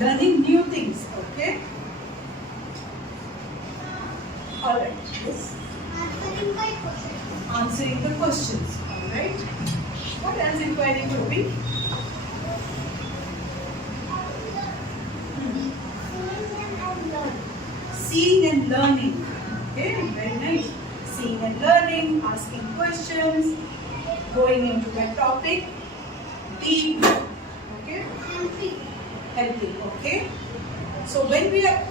learning new things. Okay. All right. Yes. Answering the questions. All right. What else inquiry could be? Seeing and learning. Okay, very nice. Seeing and learning, asking questions, going into the topic, deep. Okay. Helping. Okay. So when we are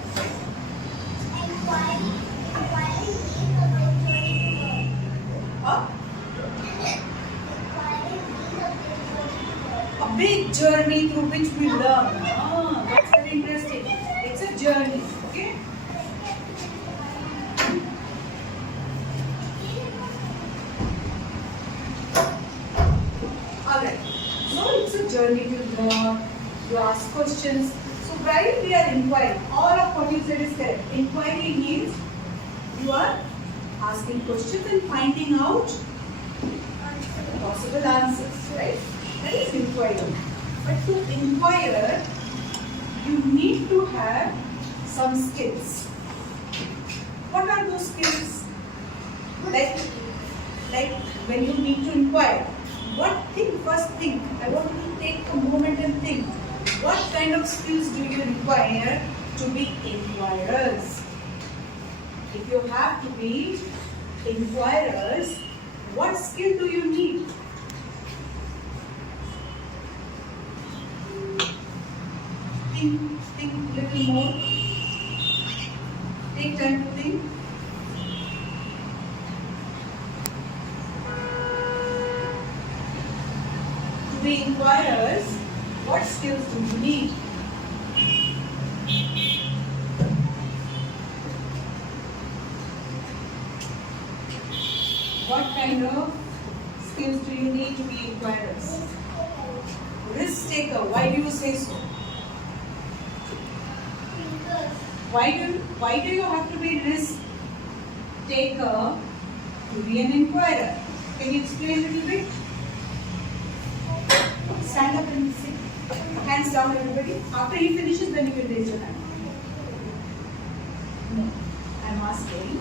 a big journey through which we learn. That's very interesting. It's a journey. Okay. Alright. So it's a journey to learn. You ask questions. So while we are inquiring, all of what you said is correct. Inquiry means you are asking questions and finding out possible answers, right? That is inquiry. But to inquire, you need to have some skills. What are those skills? Like when you need to inquire, first think. I want you to take a moment and think. What kind of skills do you require to be inquirers? If you have to be inquirers, what skill do you need? Think a little more. Take time to think. To be inquirers, what skills do you need? What kind of skills do you need to be inquirers? Risk taker. Why do you say so? Why do you have to be risk taker to be an inquirer? Can you explain a little bit? Stand up and sit. Hands down, everybody. After he finishes, then you will raise your hand. No. I'm asking.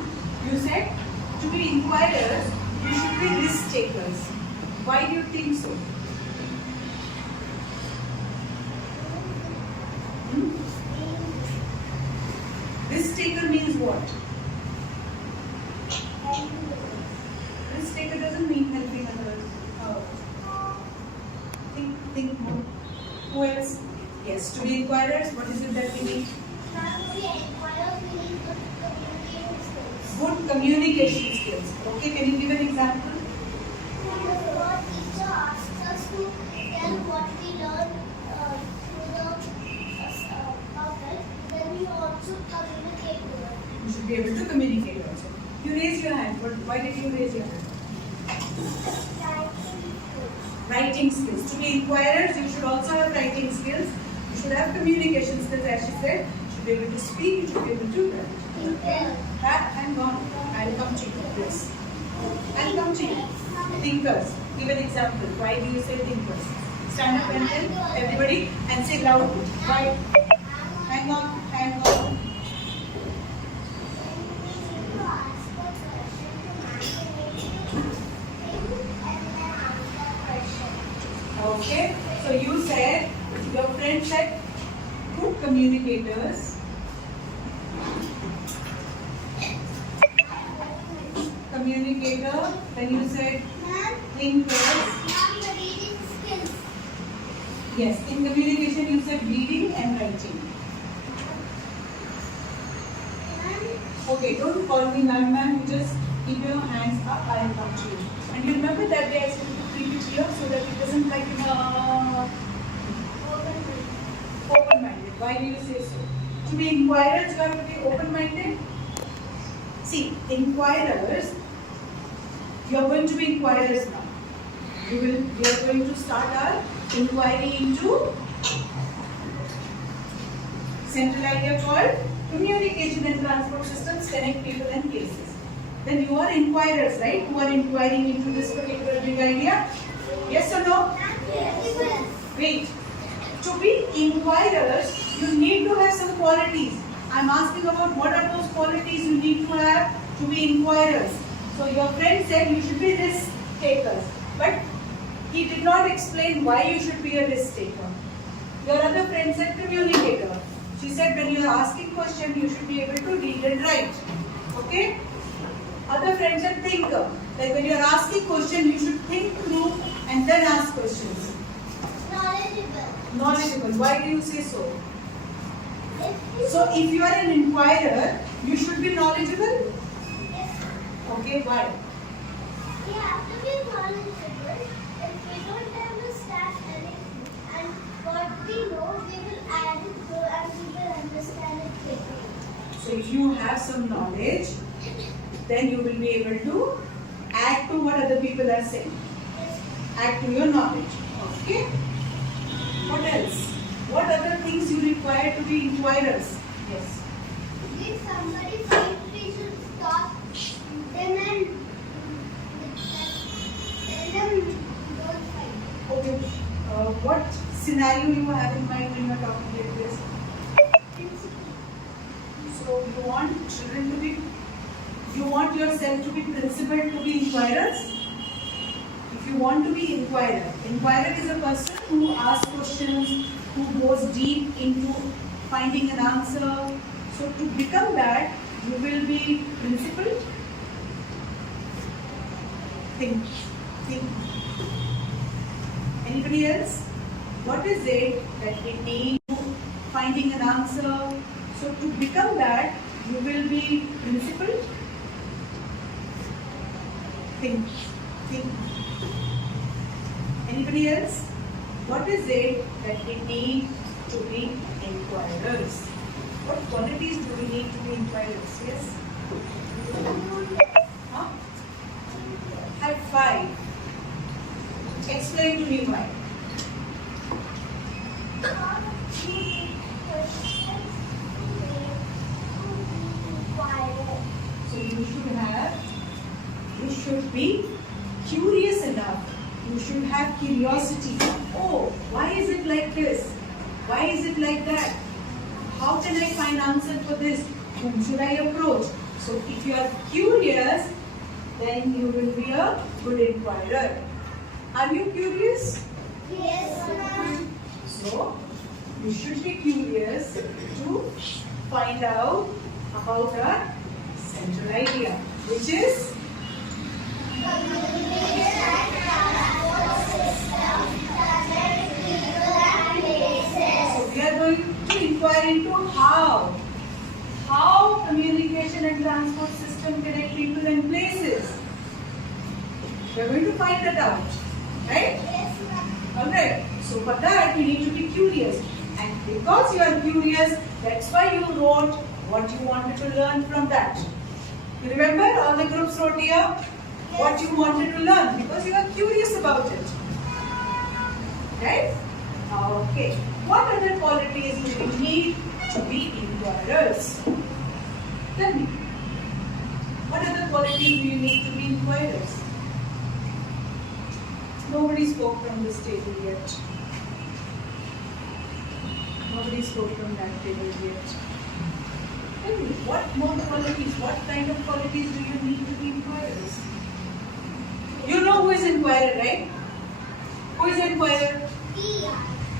You said to be inquirers, you should be risk takers. Why do you think so? Risk taker means what? Risk taker doesn't mean helping others. Think more. Who else? Yes, to be inquirers, what is it that we need? Good communication skills. Okay, can you give an example? Our teacher asks us to tell what we learned through the topic, then we also communicate to it. You should be able to communicate also. You raised your hand, but why did you raise your hand? Writing skills. To be inquirers, you should also have writing skills. You should have communication skills, as she said. You should be able to speak, you should be able to write. Okay? Hang on. I'll come to you. Yes. I'll come to you. Thinkers. Give an example. Why do you say thinkers? Stand up and tell everybody and say loudly. Why? Hang on. Okay. So you said, your friend said, good communicators. Communicator. Then you said thinkers. Yes, in communication you said reading and writing. Okay, don't call me ma'am. You just keep your hands up. I'll come to you. And you remember that day I said to keep it here so that it doesn't like open-minded. Why do you say so? To be inquirers, you have to be open-minded. See, inquirers, you are going to be inquirers now. We are going to start our inquiry into central idea called communication and transport systems connect people and places. Then you are inquirers, right? Who are inquiring into this particular big idea? Yes or no? Yes. Wait. To be inquirers, you need to have some qualities. I'm asking about what are those qualities you need to have to be inquirers. So your friend said you should be risk takers, but he did not explain why you should be a risk taker. Your other friend said communicator. She said when you are asking question, you should be able to read and write. Okay? Other friend said thinker. Like when you are asking question, you should think through and then ask questions. Knowledgeable. Knowledgeable. Why do you say so? So if you are an inquirer, you should be knowledgeable. Okay, why? We have to be knowledgeable. If we don't understand anything and what we know, we will add it to and we will understand it later. So if you have some knowledge, then you will be able to add to what other people are saying. Add to your knowledge. Okay? What else? What other things you require to be inquirers? Yes. If somebody fight, we should stop them and tell them don't fight. Okay. What scenario you have in mind when you are talking like this? So you want children to be, you want yourself to be principled to be inquirers? If you want to be inquirer, inquirer is a person who asks questions, who goes deep into finding an answer. So to become that, you will be principled. Think. Anybody else? What is it that we need to finding an answer? So to become that, you will be principled. Think. Anybody else? What is it that we need to be inquirers? What qualities do we need to be inquirers? Yes? Huh? High five. Explain to me why. So you should be curious enough. You should have curiosity. Oh, why is it like this? Why is it like that? How can I find answer for this? Whom should I approach? So if you are curious, then you will be a good inquirer. Are you curious? Yes, ma'am. So you should be curious to find out about our central idea, which is so we are going to inquire into how communication and transport system connect people and places. We are going to find that out, right? Yes, ma'am. Alright, so for that we need to be curious, and because you are curious, that's why you wrote what you wanted to learn from that. You remember all the groups wrote here what you wanted to learn because you are curious about it. Right? Okay. What other qualities do we need to be inquirers? Tell me. What other qualities do you need to be inquirers? Nobody spoke from this table yet. Nobody spoke from that table yet. Tell me, what more qualities, what kind of qualities do you need to be inquirers? You know who is inquirer, right? Who is inquirer?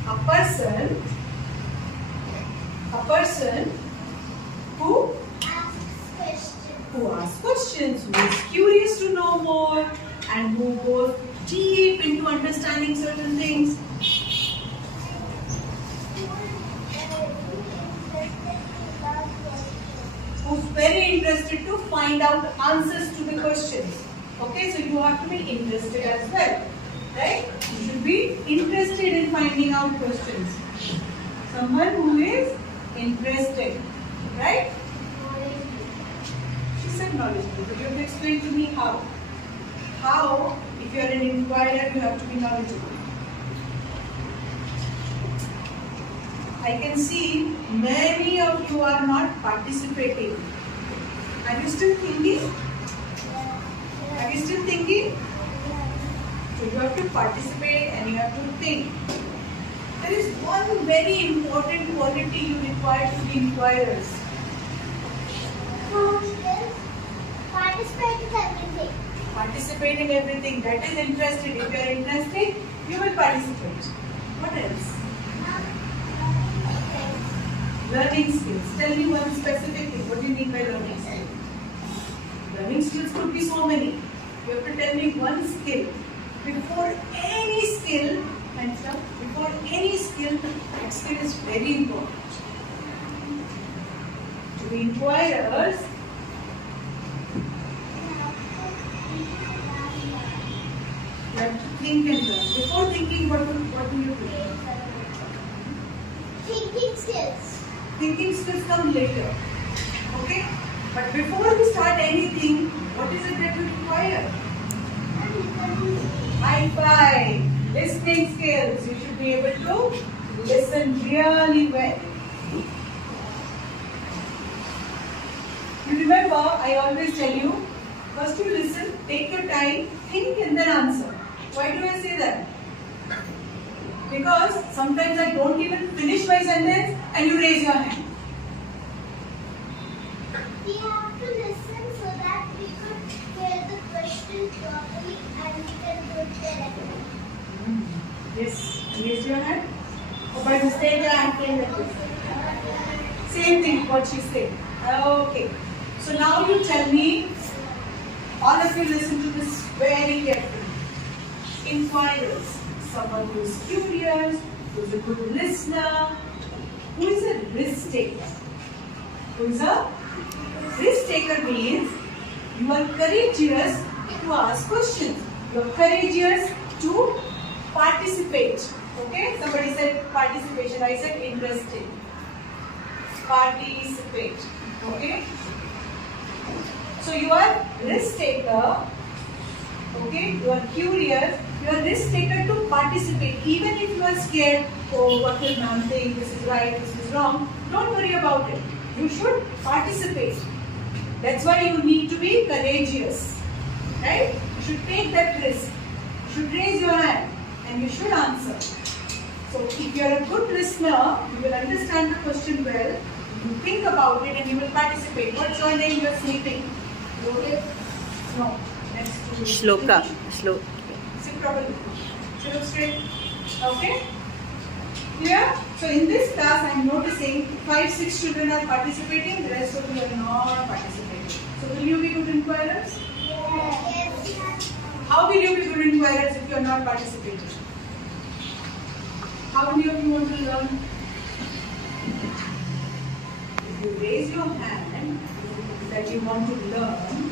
A person who asks questions, who is curious to know more, and who goes deep into understanding certain things. Who's very interested to find out answers to the questions. Okay, so you have to be interested as well, right? You should be interested in finding out questions. Someone who is interested, right? She said knowledgeable, but you have to explain to me how. How, if you are an inquirer, you have to be knowledgeable. I can see many of you are not participating. Are you still thinking? Are you still thinking? So you have to participate and you have to think. There is one very important quality you require to be inquirers. Participate in everything. Participate in everything. That is interested. If you are interested, you will participate. What else? Learning skills. Tell me one specific thing. What do you mean by learning skills? Learning skills could be so many. You have to tell me one skill. Before any skill, and stuff, before any skill, that skill is very important. To be inquirers, you have to think and learn. Before thinking, what do you do? Thinking skills. Thinking skills come later. Okay? But before we start anything, what is it that you require? High five. Listening skills. You should be able to listen really well. You remember, I always tell you, first you listen, take your time, think and then answer. Why do I say that? Because sometimes I don't even finish my sentence and you raise your hand. We have to listen so that we could hear the question properly and we can do it correctly. Yes, raise your hand. Or by mistake your hand came like this. Same thing what she said. Okay. So now you tell me, all of you listen to this very carefully. Inquirers, someone who is curious, who is a good listener, who is a risk taker. Who is a risk taker means you are courageous to ask questions. You are courageous to participate. Okay? Somebody said participation. I said interested. Participate. Okay? So you are risk taker. Okay? You are curious. You are risk taker to participate. Even if you are scared, oh, what will ma'am think? This is right, this is wrong. Don't worry about it. You should participate. That's why you need to be courageous. Right? You should take that risk. You should raise your hand and you should answer. So if you are a good listener, you will understand the question well. You think about it and you will participate. What's your name? You are sleeping. No. Next to Shloka. Sit properly. Sit up straight. Okay? Clear? So in this class, I am noticing 5-6 children are participating. The rest of you are not participating. So will you be good inquirers? Yes. How will you be good inquirers if you are not participating? How many of you want to learn? If you raise your hand that you want to learn,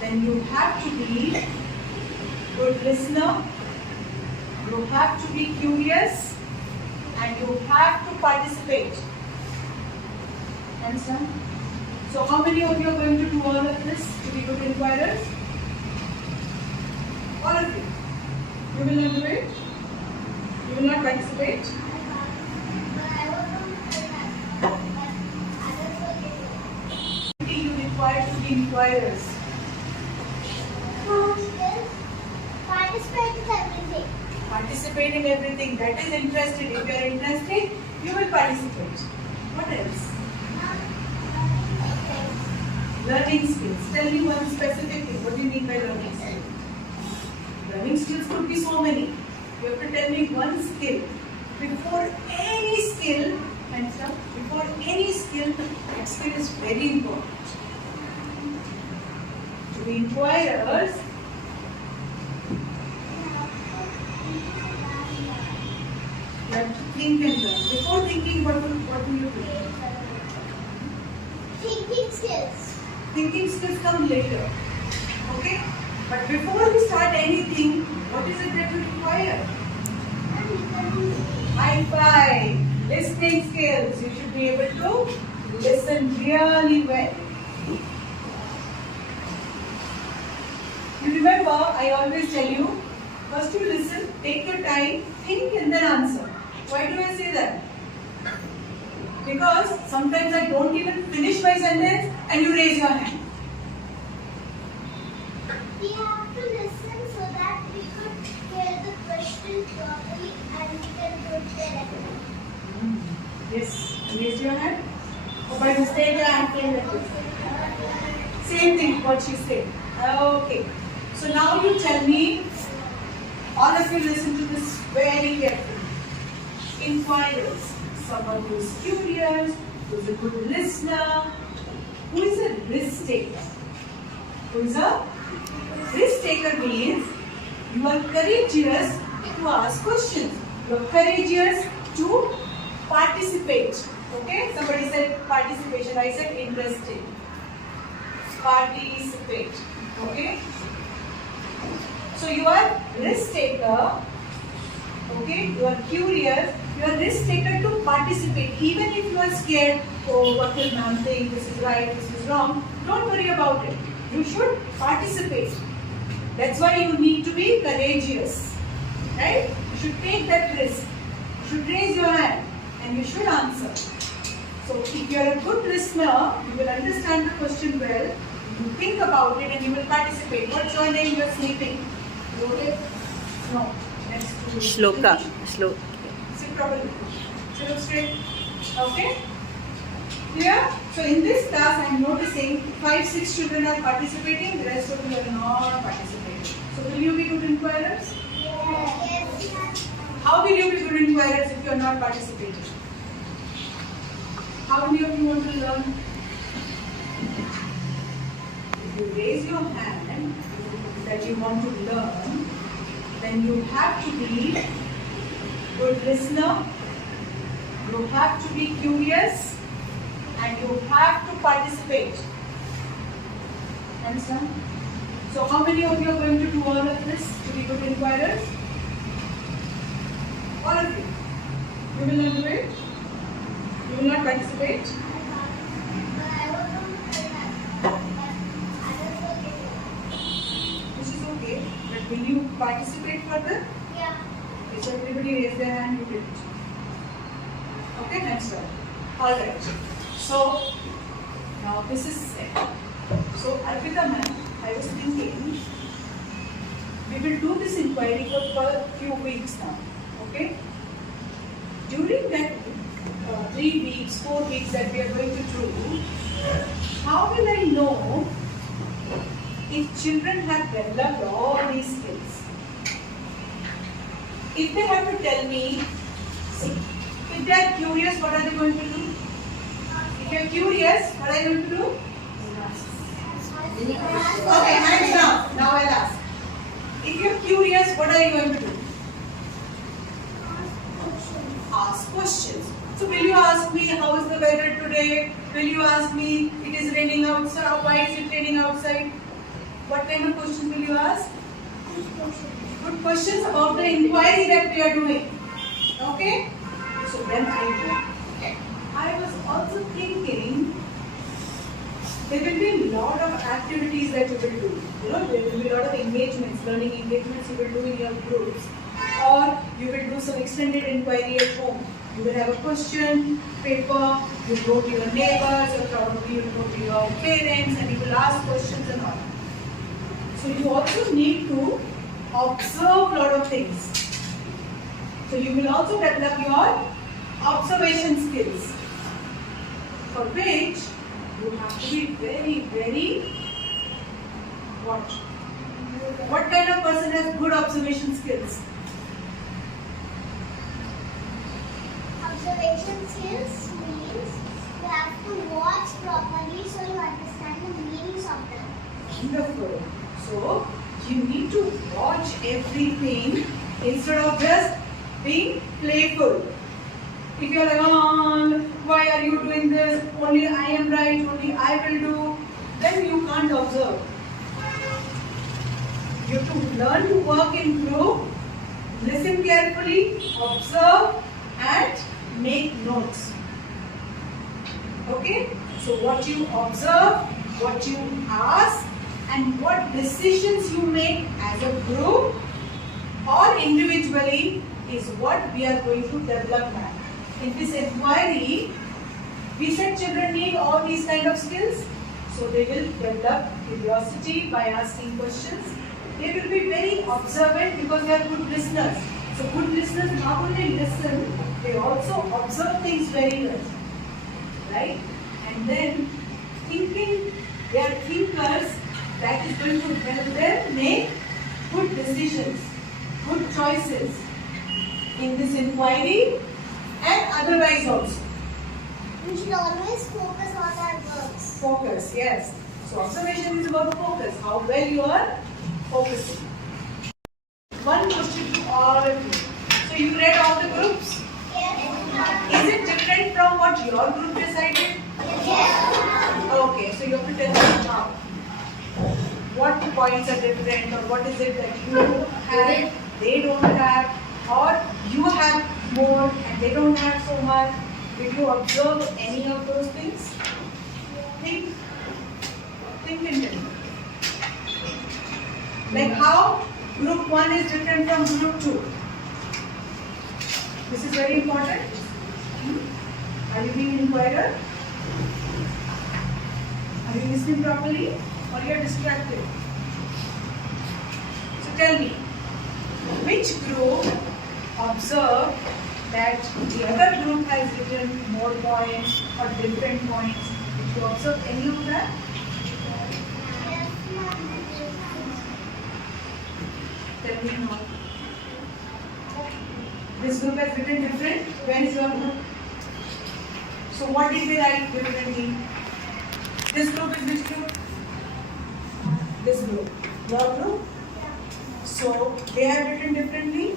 then you have to be good listener, you have to be curious, and you have to participate. Understand? So how many of you are going to do all of this to be good inquirers? All of you. You will not do it? You will not participate? You require to be inquirers. Participate in everything. Participate in everything. That is interested. If you are interested, you will participate. What else? Learning skills. Tell me one specific thing. What do you mean by learning skills? Learning skills could be so many. You have to tell me one skill. Before any skill, and stuff, before any skill, that skill is very important. To be inquirers, you have to think and learn. Before thinking, what do you do? Thinking skills. Thinking skills come later. Okay? But before we start anything, what is it that you require? High five. Listening skills. You should be able to listen really well. You remember, I always tell you, first you listen, take your time, think and then answer. Why do I say that? Because sometimes I don't even finish my sentence and you raise your hand. We have to listen so that we could hear the question listen properly and we can do their activity. Yes. Raise your hand. Or by mistake your hand came like this. Same thing what she said. Okay. So now you tell me, all of you listen to this very carefully. Inquirers. Someone who is curious, who is a good listener, who is a risk taker. Who is a risk taker means you are courageous to ask questions. You are courageous to participate. Okay? Somebody said participation. I said interested. Participate. Okay? So you are risk taker. Okay? You are curious. You are risk taker to participate. Even if you are scared, oh, what will ma'am think? This is right, this is wrong. Don't worry about it. You should participate. That's why you need to be courageous. Right? You should take that risk. You should raise your hand and you should answer. So if you are a good listener, you will understand the question well, you think about it and you will participate. What's your name? You are sleeping. Loaded? No. Next to Shloka. Sit properly. Sit up straight. Okay? Clear? So in this class I am noticing 5-6 children are participating, the rest of you are not participating. So will you be good inquirers? Yes. How will you be good inquirers if you are not participating? How many of you want to learn? If you raise your hand that you want to learn, then you have to be good listener, you have to be curious, and you have to participate. Understand? So how many of you are going to do all of this to be good inquirers? All of you. You will not do it? You will not participate? Which is okay. But will you participate further? Yeah. Okay, so everybody raise their hand, you did it. Okay, next one. Alright. So, now this is set. So, Arpita ma'am, I was thinking, we will do this inquiry for a few weeks now. Okay? During that 3 weeks, 4 weeks that we are going to do, how will I know if children have developed all these skills? If they have to tell me, see, if they are curious, what are they going to do? If you are curious, what are you going to do? Okay, hands down. Now I'll ask. If you are curious, what are you going to do? Ask questions. So will you ask me how is the weather today? Will you ask me it is raining outside? Why is it raining outside? What kind of questions will you ask? Good questions about the inquiry that we are doing. Okay? So then I was also thinking there will be a lot of activities that you will do. You know, there will be a lot of engagements, learning engagements you will do in your groups. Or you will do some extended inquiry at home. You will have a question, paper, you go to your neighbors, or probably you will go to your parents and you will ask questions and all. So you also need to observe a lot of things. So you will also develop your observation skills, for which you have to be very, very what kind of person has good observation skills? Observation skills means you have to watch properly so you understand the meanings of them. Wonderful. So you need to watch everything instead of just being playful. If you are like, oh, why are you doing this? Only I am right, only I will do. Then you can't observe. You have to learn to work in group, listen carefully, observe and make notes. Okay? So what you observe, what you ask and what decisions you make as a group or individually is what we are going to develop now. In this inquiry, we said children need all these kind of skills. So they will develop curiosity by asking questions. They will be very observant because they are good listeners. So good listeners not only listen, they also observe things very well. Right? And then thinking, they are thinkers, that is going to help them make good decisions, good choices in this inquiry and otherwise also. We should always focus on our works. Focus, yes. So observation is about focus, how well you are focusing. One question to all of you. So you read all the groups? Yes. Is it different from what your group decided? Yes. Okay, so you have to tell me now. What points are different, or what is it that you have, they don't have, or you have more and they don't have so much? Did you observe any of those things? Think and tell me. Like how group 1 is different from group 2. This is very important. Are you being inquirer? Are you listening properly, or you are distracted? So tell me, which group observed that the other group has written more points or different points? Did you observe any of that? Tell me now. This group has written different. Where is your group? So what did they write differently? This group is which group? This group. Your group? So they have written differently.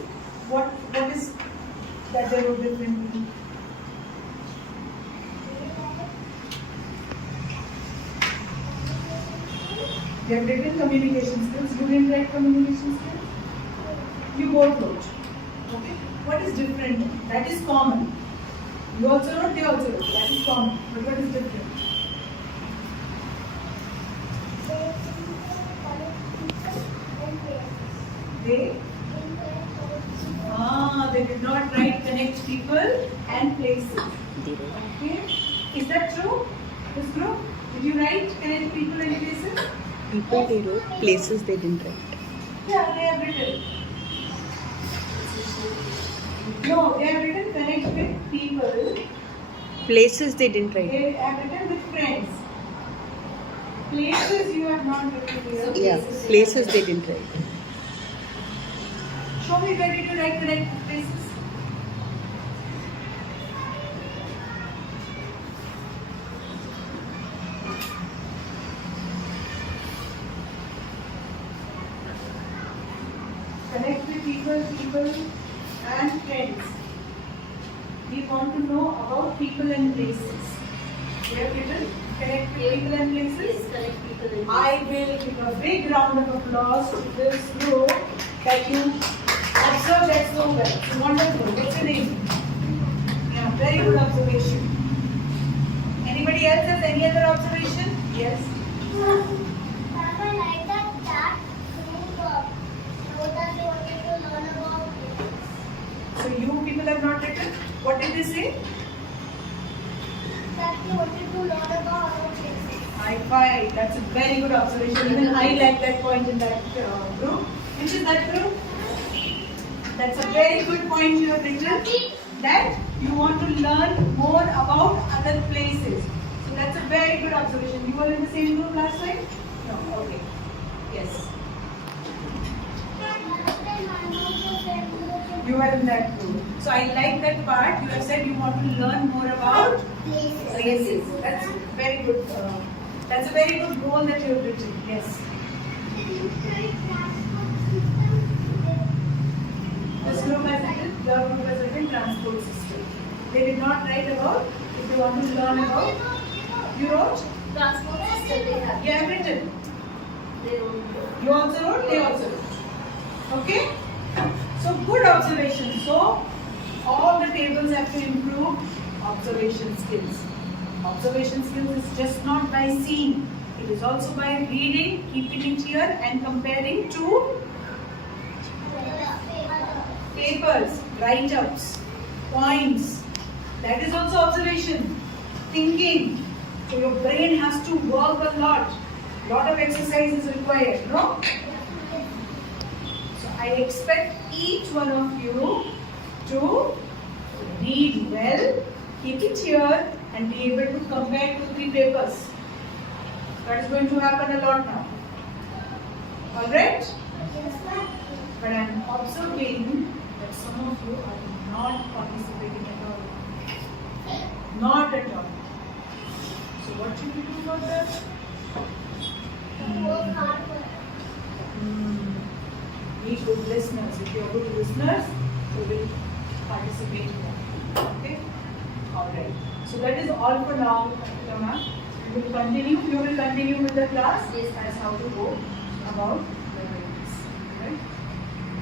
What is that they wrote differently? They have written communication skills. You didn't write communication skills? You both wrote. Okay. What is different? That is common. You also wrote, they also wrote. That is common. But what is different? They did not write connect people and places. Okay. Is that true? This group? Did you write connect people and places? People they wrote, places they didn't write. Yeah, they have written. No, they have written connect with people. Places they didn't write. They have written with friends. Places you have not written here. Yeah, places they didn't write. Show me where did you write connect with places? Connect with people and friends. We want to know about people and places. We have written connect with people and places. Connect people and places. I will give a big round of applause to this group that you observed that so well. It's wonderful. What's your name? Yeah, very good observation. Anybody else has any other observation? Yes. I like that group wrote that they wanted to learn about it. So you people have not written. What did they say? That they wanted to learn about our places. High five. That's a very good observation. Even I like that point in that group. Which is that group? That's a very good point you have written. That you want to learn more about other places. So that's a very good observation. You were in the same group last time? No. Okay. Yes. You were in that group. So I like that part. You have said you want to learn more about places. That's very good. That's a very good goal that you have written. Yes. This group has written, your group has written transport system. They did not write about, if they want to learn about, you wrote? Transport system they have. You have written. They don't. You also wrote, they also wrote. Okay? So good observation. So all the tables have to improve observation skills. Observation skills is just not by seeing. It is also by reading, keeping it here and comparing to papers, write-ups, points. That is also observation. Thinking. So your brain has to work a lot. Lot of exercise is required, no? So I expect each one of you to read well, keep it here, and be able to compare 2-3 papers. That is going to happen a lot now. Alright? Yes, ma'am. But I am observing that some of you are not participating at all. Not at all. So what should we do for that? Work hard for it. Be good listeners. If you are good listeners, you will participate more. Okay? Alright. So that is all for now, Rama. We will continue. You will continue with the class as how to go about